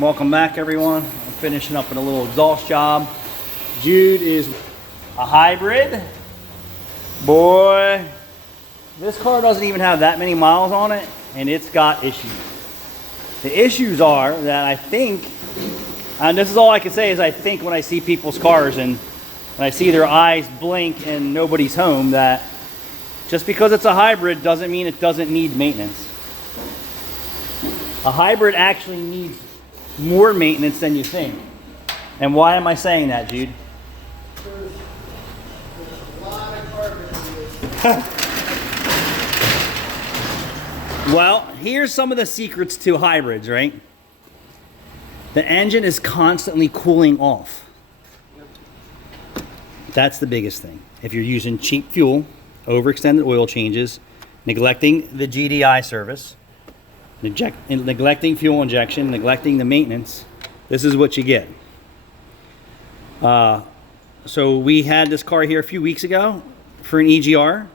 Welcome back, everyone. I'm finishing up in a little exhaust job. Jude is a hybrid. Boy, this car doesn't even have that many miles on it, and it's got issues. The issues are that I think, and this is all I can say is I think when I see people's cars and I see their eyes blink and nobody's home, that just because it's a hybrid doesn't mean it doesn't need maintenance. A hybrid actually needs more maintenance than you think. And why am I saying that, Jude? There's a lot of carbon in this. Well, here's some of the secrets to hybrids, right? The engine is constantly cooling off. That's the biggest thing. If you're using cheap fuel, overextended oil changes, neglecting the GDI service, neglecting fuel injection, neglecting the maintenance, this is what you get. So we had this car here a few weeks ago for an EGR.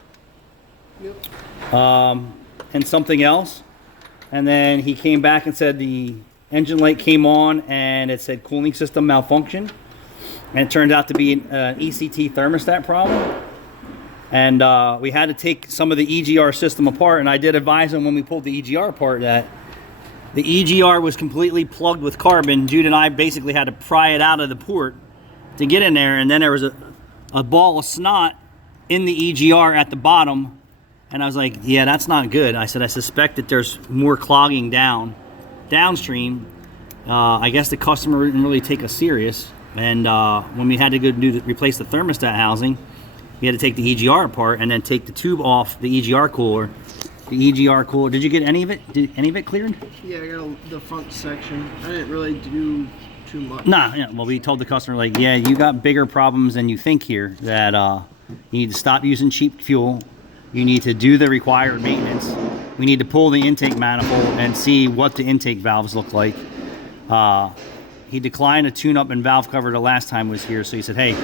Yep. And something else. And then he came back and said the engine light came on and it said cooling system malfunction. And it turned out to be an ECT thermostat problem. And we had to take some of the EGR system apart, and I did advise him when we pulled the EGR apart that the EGR was completely plugged with carbon. Jude and I basically had to pry it out of the port to get in there, and then there was a ball of snot in the EGR at the bottom, and I was like, yeah, that's not good. I said, I suspect that there's more clogging downstream. I guess the customer didn't really take us serious, and when we had to go replace the thermostat housing, we had to take the EGR apart and then take the tube off the EGR cooler. The EGR cooler, did you get any of it? Did any of it cleared? Yeah, I got the front section. I didn't really do too much. Nah, yeah, well, we told the customer, like, yeah, you got bigger problems than you think here, that you need to stop using cheap fuel. You need to do the required maintenance. We need to pull the intake manifold and see what the intake valves look like. He declined a tune-up and valve cover the last time he was here, so he said, hey,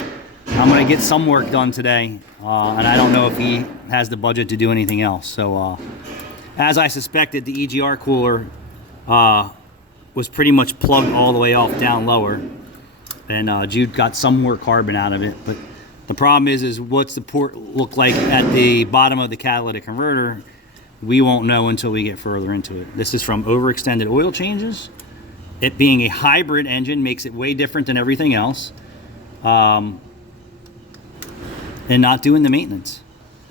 I'm going to get some work done today, and I don't know if he has the budget to do anything else. So, as I suspected, the EGR cooler was pretty much plugged all the way off down lower, and Jude got some more carbon out of it. But the problem is what's the port look like at the bottom of the catalytic converter? We won't know until we get further into it. This is from overextended oil changes. It being a hybrid engine makes it way different than everything else. And not doing the maintenance.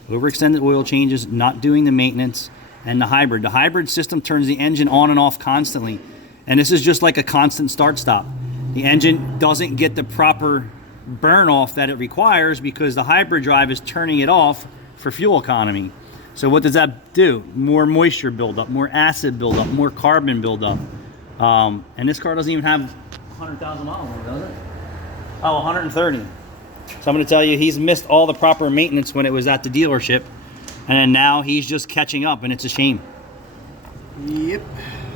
Overextended oil changes, not doing the maintenance, and the hybrid. The hybrid system turns the engine on and off constantly. And this is just like a constant start-stop. The engine doesn't get the proper burn-off that it requires because the hybrid drive is turning it off for fuel economy. So what does that do? More moisture buildup, more acid buildup, more carbon buildup. And this car doesn't even have 100,000 miles on it, does it? Oh, 130. So I'm going to tell you, he's missed all the proper maintenance when it was at the dealership, and now he's just catching up, and it's a shame. Yep.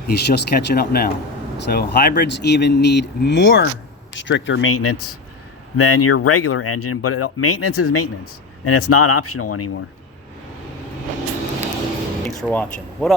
He's just catching up now. So hybrids even need more stricter maintenance than your regular engine, but maintenance is maintenance, and it's not optional anymore. Thanks for watching. What up?